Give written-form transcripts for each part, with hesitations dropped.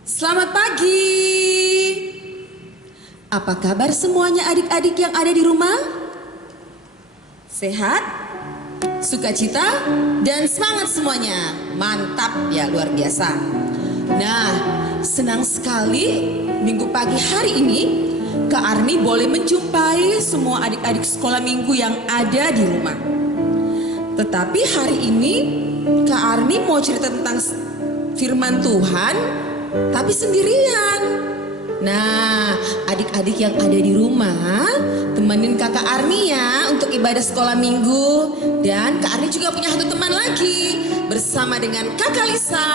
Selamat pagi. Apa kabar semuanya adik-adik yang ada di rumah? Sehat? Sukacita? Dan semangat semuanya. Mantap ya, luar biasa. Nah, senang sekali minggu pagi hari ini Kak Arni boleh menjumpai semua adik-adik sekolah minggu yang ada di rumah. Tetapi hari ini Kak Arni mau cerita tentang firman Tuhan, tapi sendirian. Nah, adik-adik yang ada di rumah, temenin kakak Arni ya untuk ibadah sekolah minggu. Dan Kak Arni juga punya satu teman lagi bersama dengan kakak Lisa.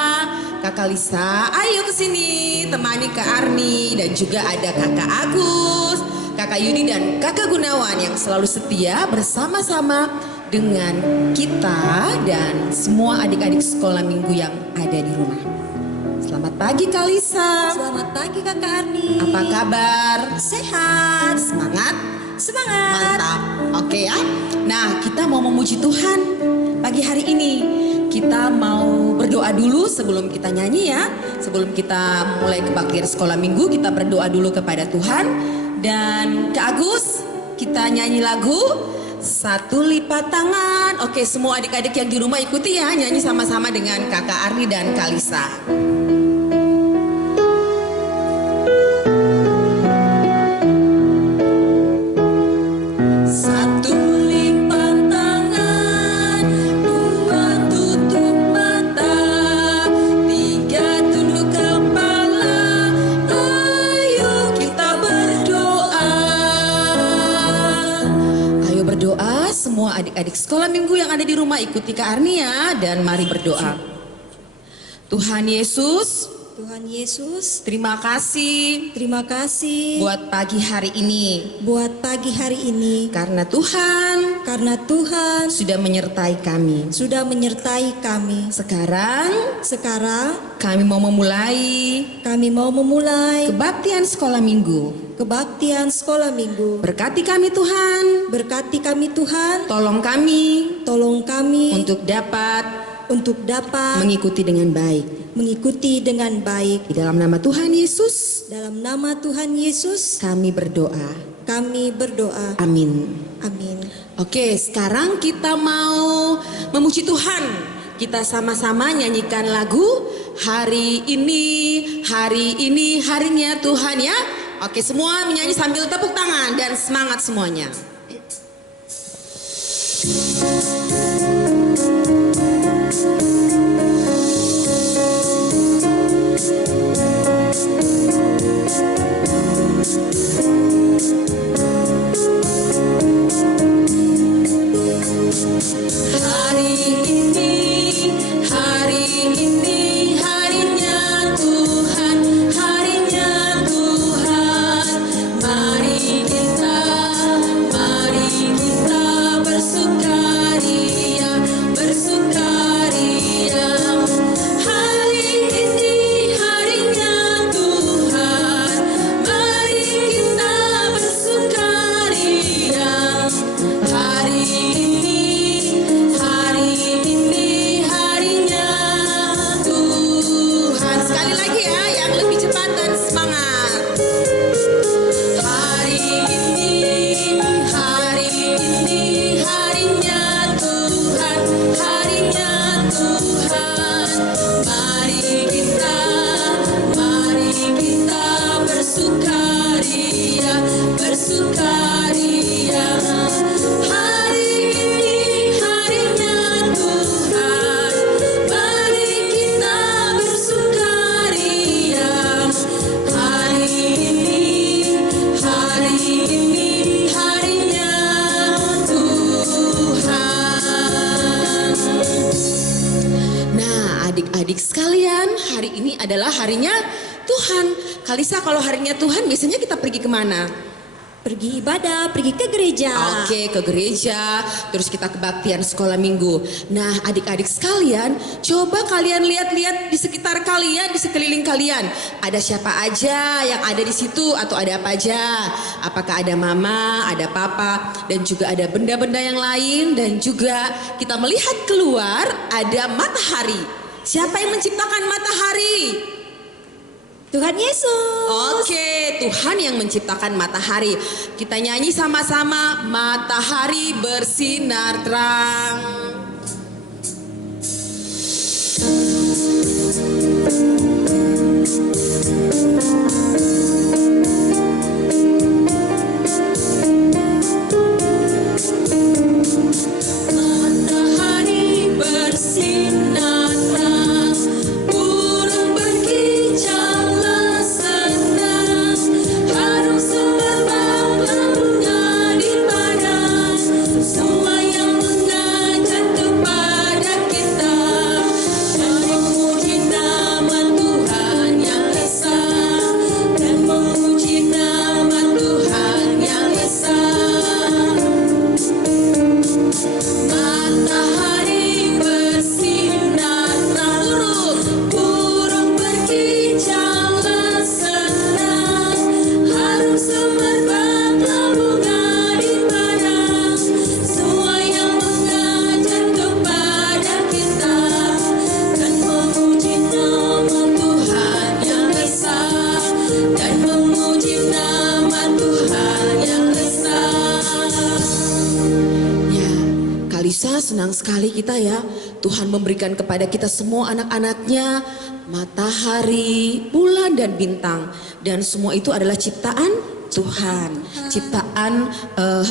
Kakak Lisa, ayo ke sini temani Kak Arni. Dan juga ada kakak Agus, kakak Yudi dan kakak Gunawan yang selalu setia bersama-sama dengan kita dan semua adik-adik sekolah minggu yang ada di rumah. Selamat pagi Kak Lisa. Selamat pagi Kakak Arni. Apa kabar? Sehat. Semangat? Semangat. Mantap. Oke ya. Nah, kita mau memuji Tuhan pagi hari ini. Kita mau berdoa dulu sebelum kita nyanyi ya. Sebelum kita mulai kebaktian sekolah minggu, kita berdoa dulu kepada Tuhan. Dan Kak Agus, kita nyanyi lagu Satu Lipat Tangan. Oke, semua adik-adik yang di rumah ikuti ya, nyanyi sama-sama dengan kakak Arni dan Kak Lisa. Semua adik-adik sekolah minggu yang ada di rumah ikuti Kak Arni ya, dan mari berdoa. Tuhan Yesus, terima kasih buat pagi hari ini. Karena Tuhan sudah menyertai kami. Sekarang kami mau memulai kebaktian sekolah minggu. Berkati kami Tuhan. Tolong kami untuk dapat mengikuti dengan baik. Di dalam nama Tuhan Yesus kami berdoa. Amin. Oke, sekarang kita mau memuji Tuhan. Kita sama-sama nyanyikan lagu Hari ini harinya Tuhan ya. Oke, semua menyanyi sambil tepuk tangan dan semangat semuanya. Adik-adik sekalian, hari ini adalah harinya Tuhan. Kalisa, kalau harinya Tuhan biasanya kita pergi kemana? Pergi ibadah, pergi ke gereja. Oke, ke gereja, terus kita kebaktian sekolah minggu. Nah, adik-adik sekalian, coba kalian lihat-lihat di sekitar kalian, di sekeliling kalian. Ada siapa aja yang ada di situ atau ada apa aja? Apakah ada mama, ada papa, dan juga ada benda-benda yang lain. Dan juga kita melihat keluar ada matahari. Siapa yang menciptakan matahari? Tuhan Yesus. Oke, Tuhan yang menciptakan matahari. Kita nyanyi sama-sama, matahari bersinar terang. Matahari bersinar terang, burung berkicaulah senang, harum semerbak bunga di padang, semua yang mengajak kepada kita dan memuji nama Tuhan yang esa, dan memuji nama Tuhan yang esa. Matahari bersinar terang, burung berkicaulah senang, harum semerbak bunga di padang, semua yang mengajak kepada kita dan memuji nama Tuhan yang esa, dan memuji nama Tuhan yang esa. Ya, Kalisa, senang sekali kita ya, Tuhan memberikan kepada kita semua anak-anaknya matahari, bulan dan bintang, dan semua itu adalah ciptaan Tuhan, ciptaan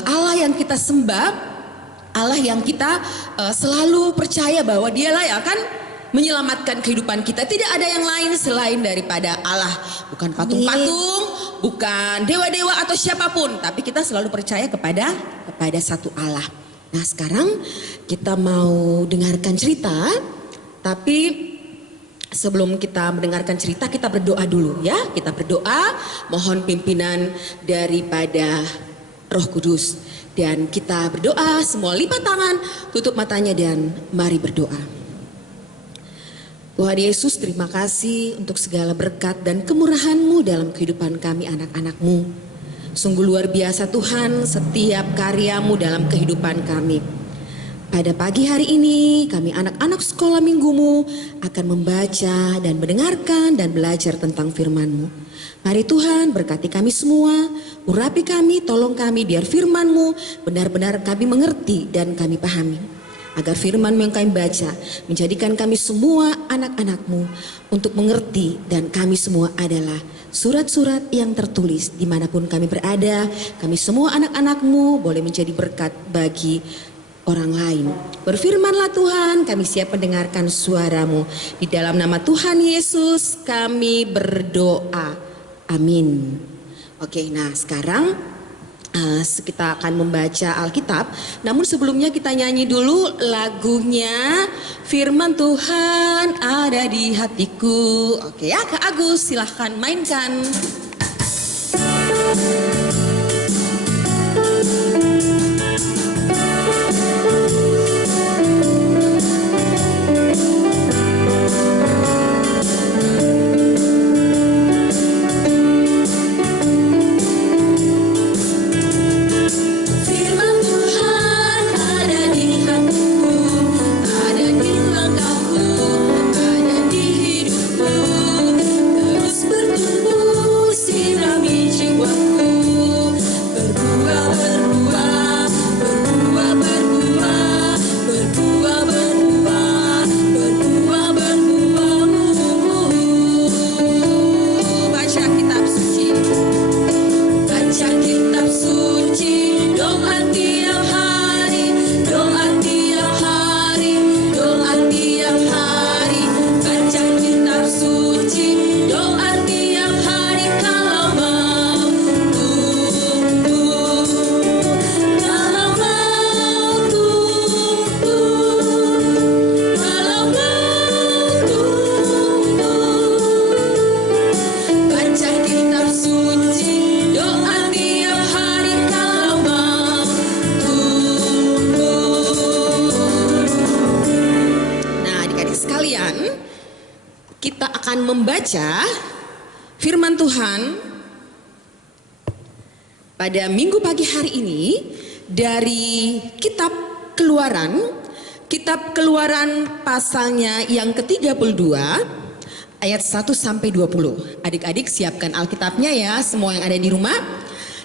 Allah yang kita sembah, Allah yang kita selalu percaya bahwa Dialah yang akan menyelamatkan kehidupan kita. Tidak ada yang lain selain daripada Allah, bukan patung-patung, bukan dewa-dewa atau siapapun, tapi kita selalu percaya kepada satu Allah. Nah, sekarang kita mau dengarkan cerita, tapi sebelum kita mendengarkan cerita kita berdoa dulu ya. Kita berdoa, mohon pimpinan daripada Roh Kudus. Dan kita berdoa, semua lipat tangan, tutup matanya dan mari berdoa. Tuhan Yesus, terima kasih untuk segala berkat dan kemurahan-Mu dalam kehidupan kami anak-anak-Mu. Sungguh luar biasa Tuhan setiap karya-Mu dalam kehidupan kami. Pada pagi hari ini kami anak-anak sekolah minggu-Mu akan membaca dan mendengarkan dan belajar tentang firman-Mu. Mari Tuhan berkati kami semua, urapi kami, tolong kami biar firman-Mu benar-benar kami mengerti dan kami pahami. Agar firman-Mu yang kami baca menjadikan kami semua anak-anak-Mu untuk mengerti, dan kami semua adalah surat-surat yang tertulis dimanapun kami berada. Kami semua anak-anak-Mu boleh menjadi berkat bagi orang lain. Berfirmanlah Tuhan, kami siap mendengarkan suara-Mu. Di dalam nama Tuhan Yesus kami berdoa. Amin. Oke, nah sekarang kita akan membaca Alkitab. Namun sebelumnya kita nyanyi dulu lagunya Firman Tuhan ada di hatiku. Oke ya, Kak Agus silahkan mainkan. Membaca firman Tuhan pada minggu pagi hari ini dari kitab Keluaran pasalnya yang ke-32 ayat 1 sampai 20. Adik-adik siapkan Alkitabnya ya, semua yang ada di rumah.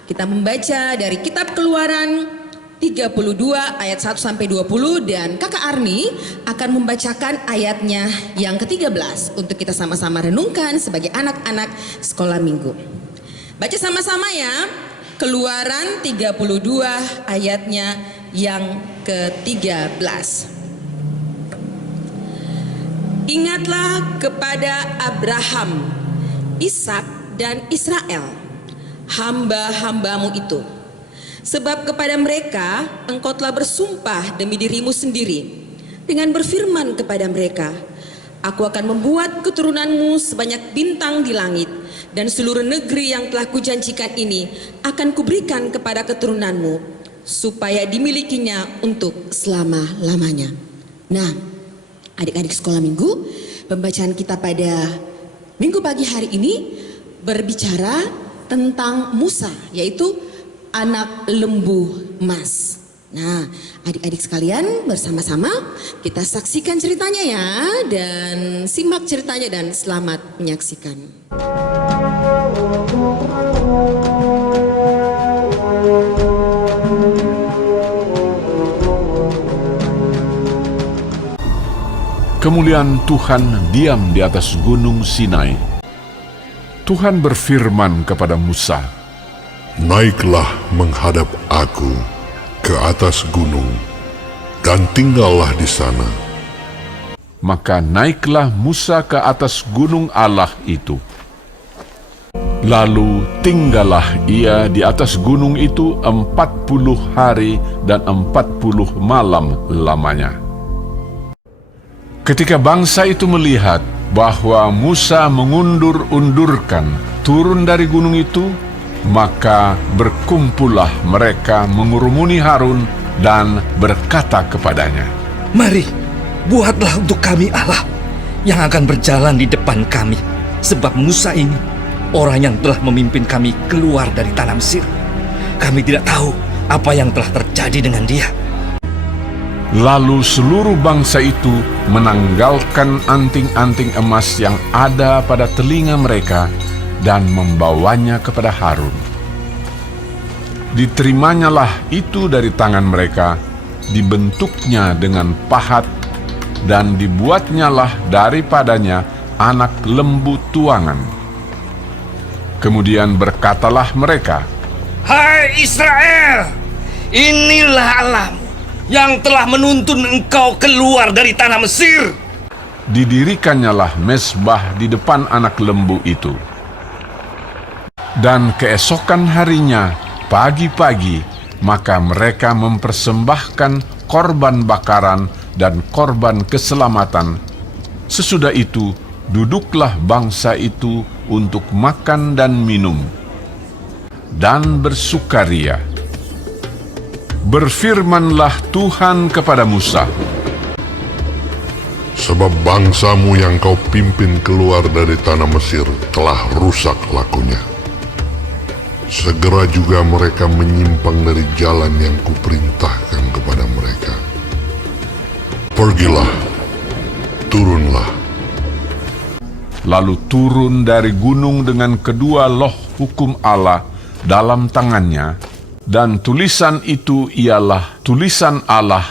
Kita membaca dari kitab Keluaran 32 ayat 1 sampai 20 dan Kakak Arni akan membacakan ayatnya yang ke-13 untuk kita sama-sama renungkan sebagai anak-anak sekolah minggu. Baca sama-sama ya. Keluaran 32 ayatnya yang ke-13. Ingatlah kepada Abraham, Ishak dan Israel, hamba-hambamu itu. Sebab kepada mereka engkau telah bersumpah demi dirimu sendiri dengan berfirman kepada mereka, aku akan membuat keturunanmu sebanyak bintang di langit, dan seluruh negeri yang telah kujanjikan ini akan kuberikan kepada keturunanmu, supaya dimilikinya untuk selama-lamanya. Nah, adik-adik sekolah minggu, pembacaan kita pada minggu pagi hari ini berbicara tentang Musa, yaitu anak lembu emas. Nah, adik-adik sekalian bersama-sama kita saksikan ceritanya ya, dan simak ceritanya dan selamat menyaksikan. Kemuliaan Tuhan diam di atas gunung Sinai. Tuhan berfirman kepada Musa, naiklah menghadap aku ke atas gunung dan tinggallah di sana. Maka naiklah Musa ke atas gunung Allah itu. Lalu tinggallah ia di atas gunung itu 40 hari dan 40 malam lamanya. Ketika bangsa itu melihat bahwa Musa mengundur-undurkan turun dari gunung itu, maka berkumpullah mereka mengurumuni Harun dan berkata kepadanya, mari, buatlah untuk kami Allah yang akan berjalan di depan kami, sebab Musa ini orang yang telah memimpin kami keluar dari tanah Mesir. Kami tidak tahu apa yang telah terjadi dengan dia. Lalu seluruh bangsa itu menanggalkan anting-anting emas yang ada pada telinga mereka dan membawanya kepada Harun. Diterimanya itu dari tangan mereka, dibentuknya dengan pahat, dan dibuatnyalah daripadanya anak lembu tuangan. Kemudian berkatalah mereka, hai Israel, inilah Allahmu yang telah menuntun engkau keluar dari tanah Mesir. Didirikannyalah mezbah di depan anak lembu itu. Dan keesokan harinya, pagi-pagi, maka mereka mempersembahkan korban bakaran dan korban keselamatan. Sesudah itu, duduklah bangsa itu untuk makan dan minum, dan bersukaria. Berfirmanlah Tuhan kepada Musa, sebab bangsamu yang kau pimpin keluar dari tanah Mesir telah rusak lakunya. Segera juga mereka menyimpang dari jalan yang kuperintahkan kepada mereka. Pergilah, turunlah. Lalu turun dari gunung dengan kedua loh hukum Allah dalam tangannya, dan tulisan itu ialah tulisan Allah.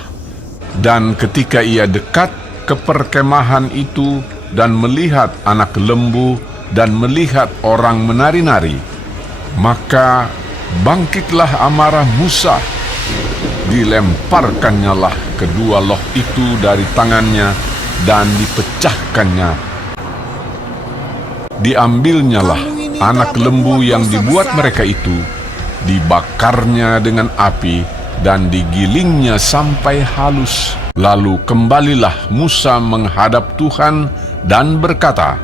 Dan ketika ia dekat ke perkemahan itu dan melihat anak lembu dan melihat orang menari-nari, maka bangkitlah amarah Musa. Dilemparkannyalah kedua loh itu dari tangannya dan dipecahkannya. Diambilnyalah anak lembu yang dibuat mereka itu, dibakarnya dengan api dan digilingnya sampai halus. Lalu kembalilah Musa menghadap Tuhan dan berkata,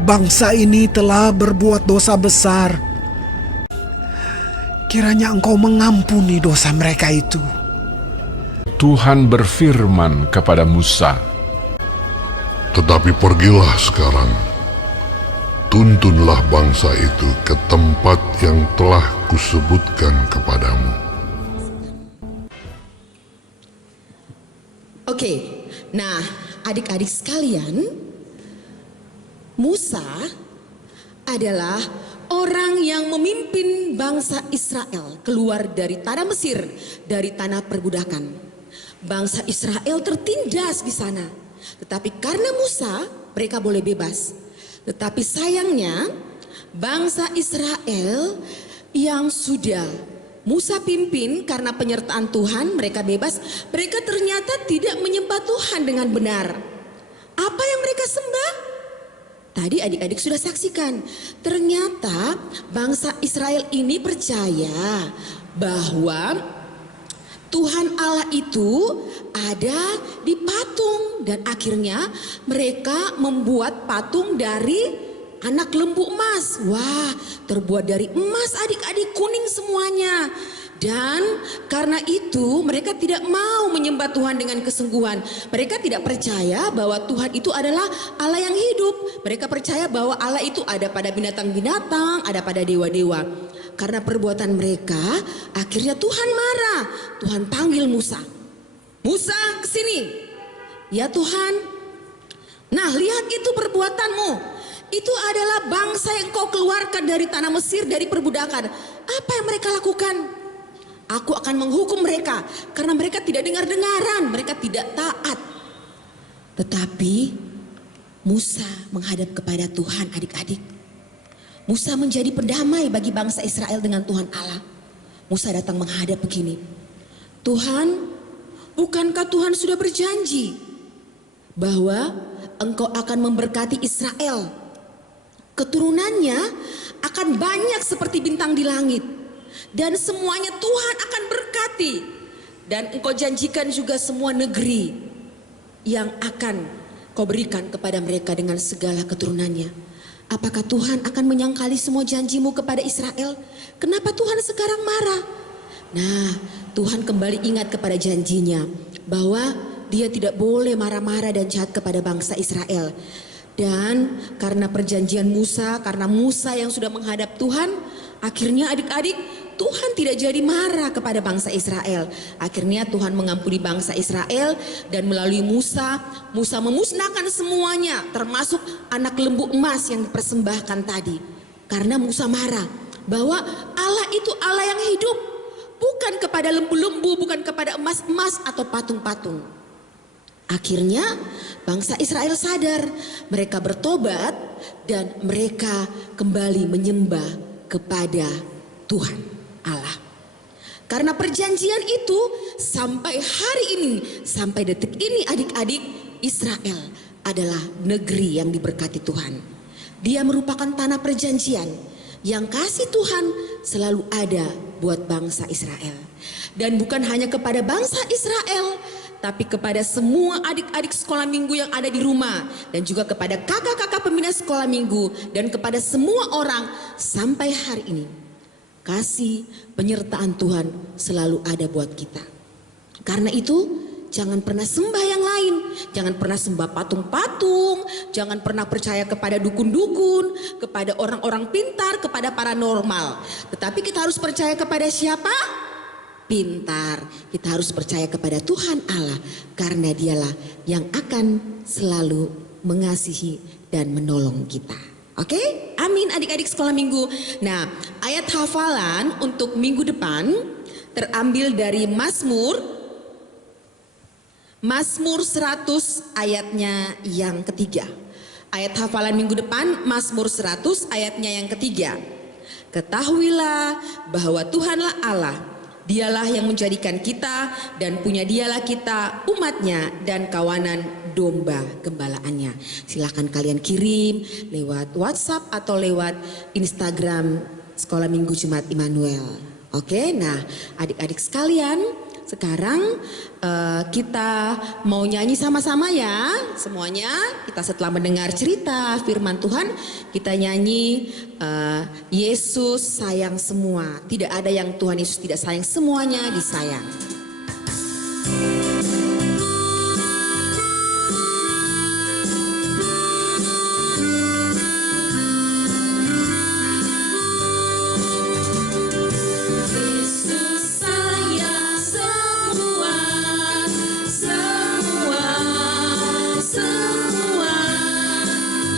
bangsa ini telah berbuat dosa besar. Kiranya Engkau mengampuni dosa mereka itu. Tuhan berfirman kepada Musa, tetapi pergilah sekarang, tuntunlah bangsa itu ke tempat yang telah kusebutkan kepadamu. Oke, nah adik-adik sekalian, Musa adalah orang yang memimpin bangsa Israel keluar dari tanah Mesir, dari tanah perbudakan. Bangsa Israel tertindas di sana. Tetapi karena Musa, mereka boleh bebas. Tetapi sayangnya, bangsa Israel yang sudah Musa pimpin karena penyertaan Tuhan, mereka bebas. Mereka ternyata tidak menyembah Tuhan dengan benar. Apa yang mereka sembah? Tadi adik-adik sudah saksikan, ternyata bangsa Israel ini percaya bahwa Tuhan Allah itu ada di patung, dan akhirnya mereka membuat patung dari anak lembu emas. Wah, terbuat dari emas adik-adik, kuning semuanya. Dan karena itu mereka tidak mau menyembah Tuhan dengan kesungguhan. Mereka tidak percaya bahwa Tuhan itu adalah Allah yang hidup. Mereka percaya bahwa Allah itu ada pada binatang-binatang, ada pada dewa-dewa. Karena perbuatan mereka, akhirnya Tuhan marah. Tuhan panggil Musa. Musa, kesini. Ya Tuhan. Nah, lihat itu perbuatanmu. Itu adalah bangsa yang kau keluarkan dari tanah Mesir, dari perbudakan. Apa yang mereka lakukan? Aku akan menghukum mereka karena mereka tidak dengar-dengaran, mereka tidak taat. Tetapi Musa menghadap kepada Tuhan adik-adik. Musa menjadi pendamai bagi bangsa Israel dengan Tuhan Allah. Musa datang menghadap begini. Tuhan, bukankah Tuhan sudah berjanji bahwa Engkau akan memberkati Israel? Keturunannya akan banyak seperti bintang di langit. Dan semuanya Tuhan akan berkati. Dan Engkau janjikan juga semua negeri yang akan Kau berikan kepada mereka dengan segala keturunannya. Apakah Tuhan akan menyangkali semua janjimu kepada Israel? Kenapa Tuhan sekarang marah? Nah, Tuhan kembali ingat kepada janjinya bahwa Dia tidak boleh marah-marah dan jahat kepada bangsa Israel. Dan karena perjanjian Musa, karena Musa yang sudah menghadap Tuhan, akhirnya adik-adik, Tuhan tidak jadi marah kepada bangsa Israel. Akhirnya Tuhan mengampuni bangsa Israel, dan melalui Musa, Musa memusnahkan semuanya, termasuk anak lembu emas yang dipersembahkan tadi. Karena Musa marah bahwa Allah itu Allah yang hidup, bukan kepada lembu-lembu, bukan kepada emas-emas atau patung-patung. Akhirnya bangsa Israel sadar, mereka bertobat dan mereka kembali menyembah kepada Tuhan Allah. Karena perjanjian itu sampai hari ini, sampai detik ini adik-adik, Israel adalah negeri yang diberkati Tuhan. Dia merupakan tanah perjanjian yang kasih Tuhan selalu ada buat bangsa Israel. Dan bukan hanya kepada bangsa Israel, tapi kepada semua adik-adik sekolah minggu yang ada di rumah, dan juga kepada kakak-kakak pembina sekolah minggu, dan kepada semua orang sampai hari ini. Kasih penyertaan Tuhan selalu ada buat kita. Karena itu jangan pernah sembah yang lain. Jangan pernah sembah patung-patung. Jangan pernah percaya kepada dukun-dukun, kepada orang-orang pintar, kepada paranormal. Tetapi kita harus percaya kepada siapa? Pintar. Kita harus percaya kepada Tuhan Allah, karena Dialah yang akan selalu mengasihi dan menolong kita. Oke, amin adik-adik sekolah minggu. Nah, ayat hafalan untuk minggu depan terambil dari Mazmur 100 ayatnya yang ketiga. Ayat hafalan minggu depan Mazmur 100 ayatnya yang ketiga. Ketahuilah bahwa Tuhanlah Allah, Dialah yang menjadikan kita, dan punya Dialah kita, umatnya dan kawanan domba gembalaannya. Silahkan kalian kirim lewat WhatsApp atau lewat Instagram Sekolah Minggu Jemaat Immanuel. Oke, nah adik-adik sekalian, sekarang kita mau nyanyi sama-sama ya semuanya. Kita setelah mendengar cerita firman Tuhan, kita nyanyi Yesus sayang semua. Tidak ada yang Tuhan Yesus tidak sayang, semuanya disayang.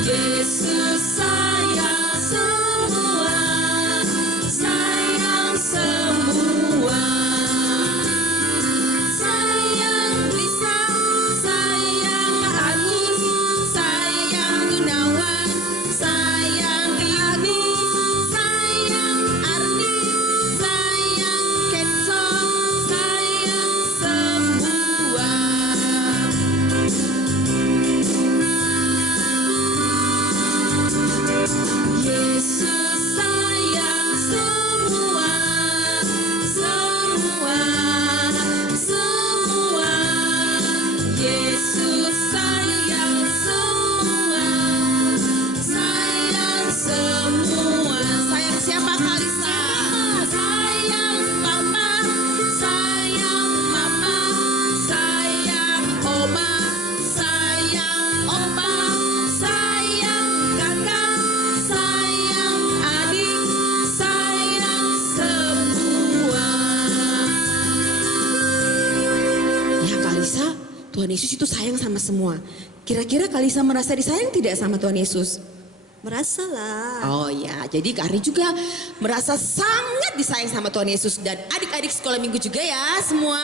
Yesus Tuhan Yesus itu sayang sama semua. Kira-kira Kalisa merasa disayang tidak sama Tuhan Yesus? Merasalah. Oh ya, jadi Kak Arni juga merasa sangat disayang sama Tuhan Yesus. Dan adik-adik sekolah minggu juga ya, semua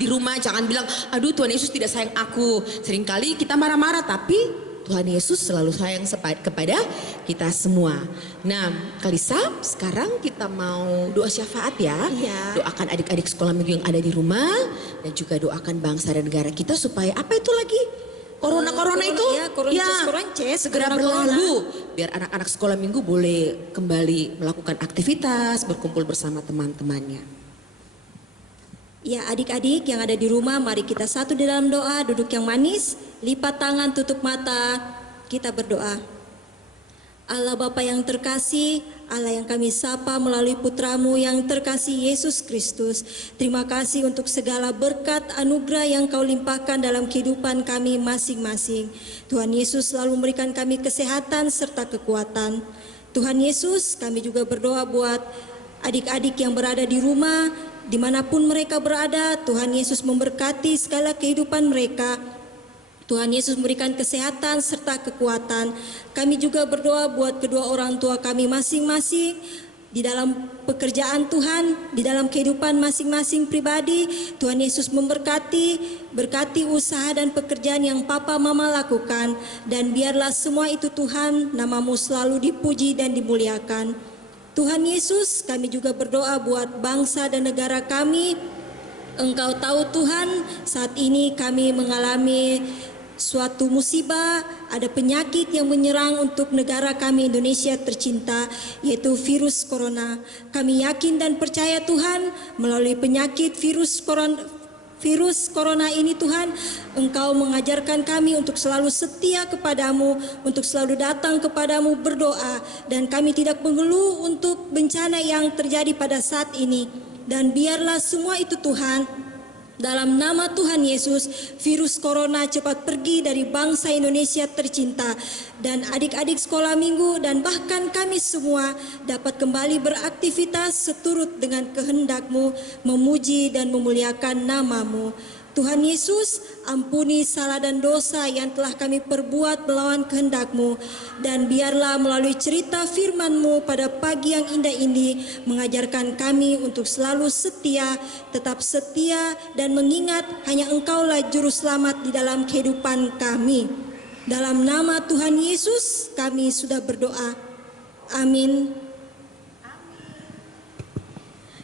di rumah jangan bilang, aduh Tuhan Yesus tidak sayang aku. Seringkali kita marah-marah, tapi Tuhan Yesus selalu sayang kepada kita semua. Nah, Kalisa, sekarang kita mau doa syafaat ya. Iya. Doakan adik-adik sekolah minggu yang ada di rumah, dan juga doakan bangsa dan negara kita supaya apa itu lagi? Corona itu Koronces, segera berlalu, biar anak-anak sekolah minggu boleh kembali melakukan aktivitas, berkumpul bersama teman-temannya. Ya, adik-adik yang ada di rumah, mari kita satu di dalam doa, duduk yang manis, lipat tangan, tutup mata, kita berdoa. Allah Bapa yang terkasih, Allah yang kami sapa melalui putramu yang terkasih Yesus Kristus. Terima kasih untuk segala berkat anugerah yang kau limpahkan dalam kehidupan kami masing-masing. Tuhan Yesus selalu memberikan kami kesehatan serta kekuatan. Tuhan Yesus, kami juga berdoa buat adik-adik yang berada di rumah, dimanapun mereka berada. Tuhan Yesus memberkati segala kehidupan mereka. Tuhan Yesus memberikan kesehatan serta kekuatan. Kami juga berdoa buat kedua orang tua kami masing-masing di dalam pekerjaan Tuhan, di dalam kehidupan masing-masing pribadi. Tuhan Yesus berkati usaha dan pekerjaan yang papa mama lakukan. Dan biarlah semua itu Tuhan, namamu selalu dipuji dan dimuliakan. Tuhan Yesus, kami juga berdoa buat bangsa dan negara kami. Engkau tahu Tuhan, saat ini kami mengalami suatu musibah, ada penyakit yang menyerang untuk negara kami Indonesia tercinta, yaitu virus corona. Kami yakin dan percaya Tuhan, melalui penyakit virus corona ini Tuhan, Engkau mengajarkan kami untuk selalu setia kepadamu, untuk selalu datang kepadamu berdoa, dan kami tidak mengeluh untuk bencana yang terjadi pada saat ini. Dan biarlah semua itu Tuhan, dalam nama Tuhan Yesus, virus corona cepat pergi dari bangsa Indonesia tercinta. Dan adik-adik sekolah minggu dan bahkan kami semua dapat kembali beraktivitas seturut dengan kehendak-Mu, memuji dan memuliakan nama-Mu. Tuhan Yesus, ampuni salah dan dosa yang telah kami perbuat melawan kehendak-Mu. Dan biarlah melalui cerita firman-Mu pada pagi yang indah ini mengajarkan kami untuk selalu setia, tetap setia, dan mengingat hanya Engkaulah juru selamat di dalam kehidupan kami. Dalam nama Tuhan Yesus kami sudah berdoa. Amin.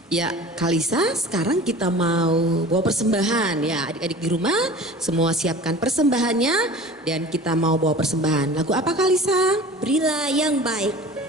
Ya, Kalisa, sekarang kita mau bawa persembahan ya. Adik-adik di rumah semua siapkan persembahannya, dan kita mau bawa persembahan. Lagu apa Kalisa? Berilah yang baik.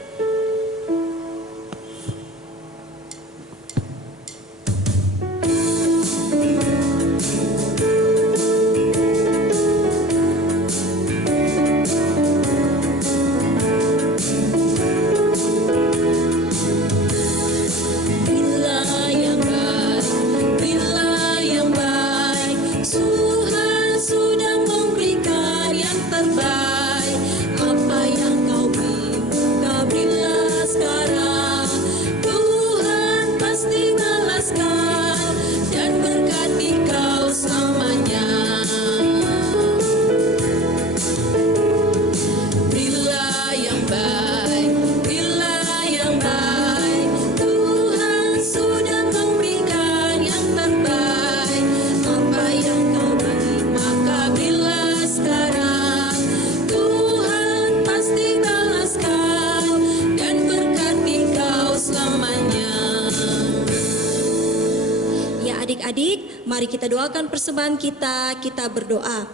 Adik-adik, mari kita doakan persembahan kita berdoa.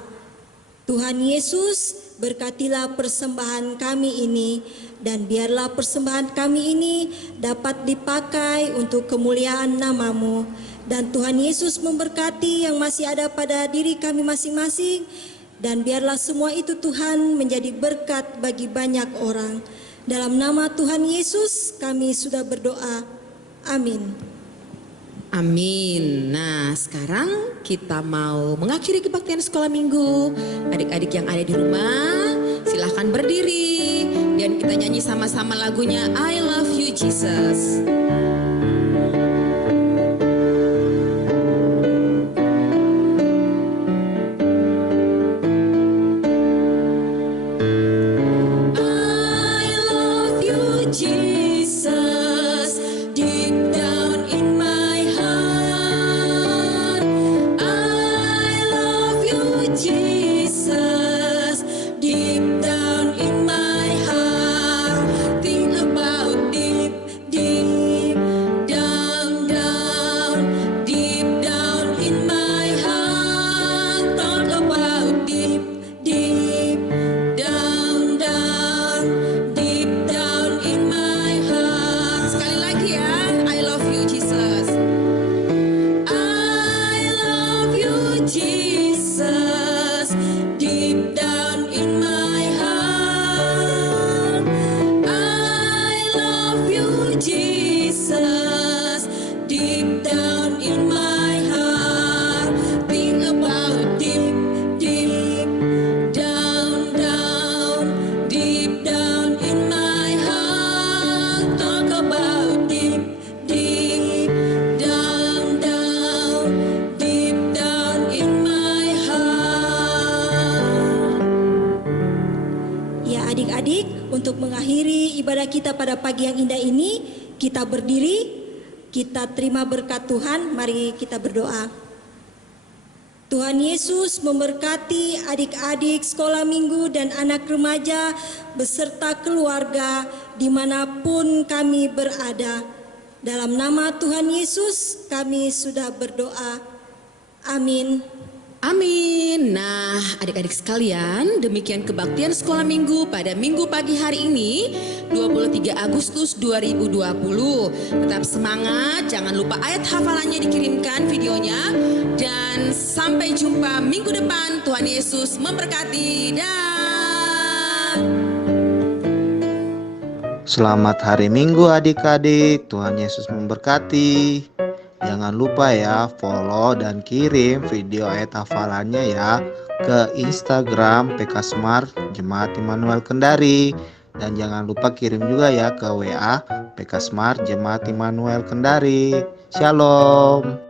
Tuhan Yesus, berkatilah persembahan kami ini, dan biarlah persembahan kami ini dapat dipakai untuk kemuliaan nama-Mu. Dan Tuhan Yesus memberkati yang masih ada pada diri kami masing-masing, dan biarlah semua itu Tuhan menjadi berkat bagi banyak orang. Dalam nama Tuhan Yesus kami sudah berdoa. Amin. Amin. Nah, sekarang kita mau mengakhiri kebaktian sekolah minggu. Adik-adik yang ada di rumah, silahkan berdiri dan kita nyanyi sama-sama lagunya I Love You Jesus. Jesus, deep down in my heart. I love you, Jesus, deep down in my heart. Think about deep, deep down, down, deep down in my heart. Talk about deep, deep down, down, deep down in my heart. Sekali lagi ya, I love you Jesus. I love you, Jesus, deep down in my heart. I love you, Jesus, deep down in my heart. Think about deep, deep down, down, deep down in my heart. Talk about deep, deep down, down, deep down in my heart. Ya adik-adik, untuk mengakhiri ibadah kita pada pagi yang indah ini, kita berdiri, kita terima berkat Tuhan, mari kita berdoa. Tuhan Yesus memberkati adik-adik sekolah minggu dan anak remaja beserta keluarga dimanapun kami berada. Dalam nama Tuhan Yesus kami sudah berdoa. Amin. Amin. Nah, adik-adik sekalian, demikian kebaktian sekolah minggu pada minggu pagi hari ini, 23 Agustus 2020. Tetap semangat, jangan lupa ayat hafalannya dikirimkan videonya. Dan sampai jumpa minggu depan. Tuhan Yesus memberkati. Dah. Selamat hari Minggu adik-adik, Tuhan Yesus memberkati. Jangan lupa ya follow dan kirim video ayat hafalannya ya ke Instagram PK Smart Jemaat Immanuel Kendari. Dan jangan lupa kirim juga ya ke WA PK Smart Jemaat Immanuel Kendari. Shalom.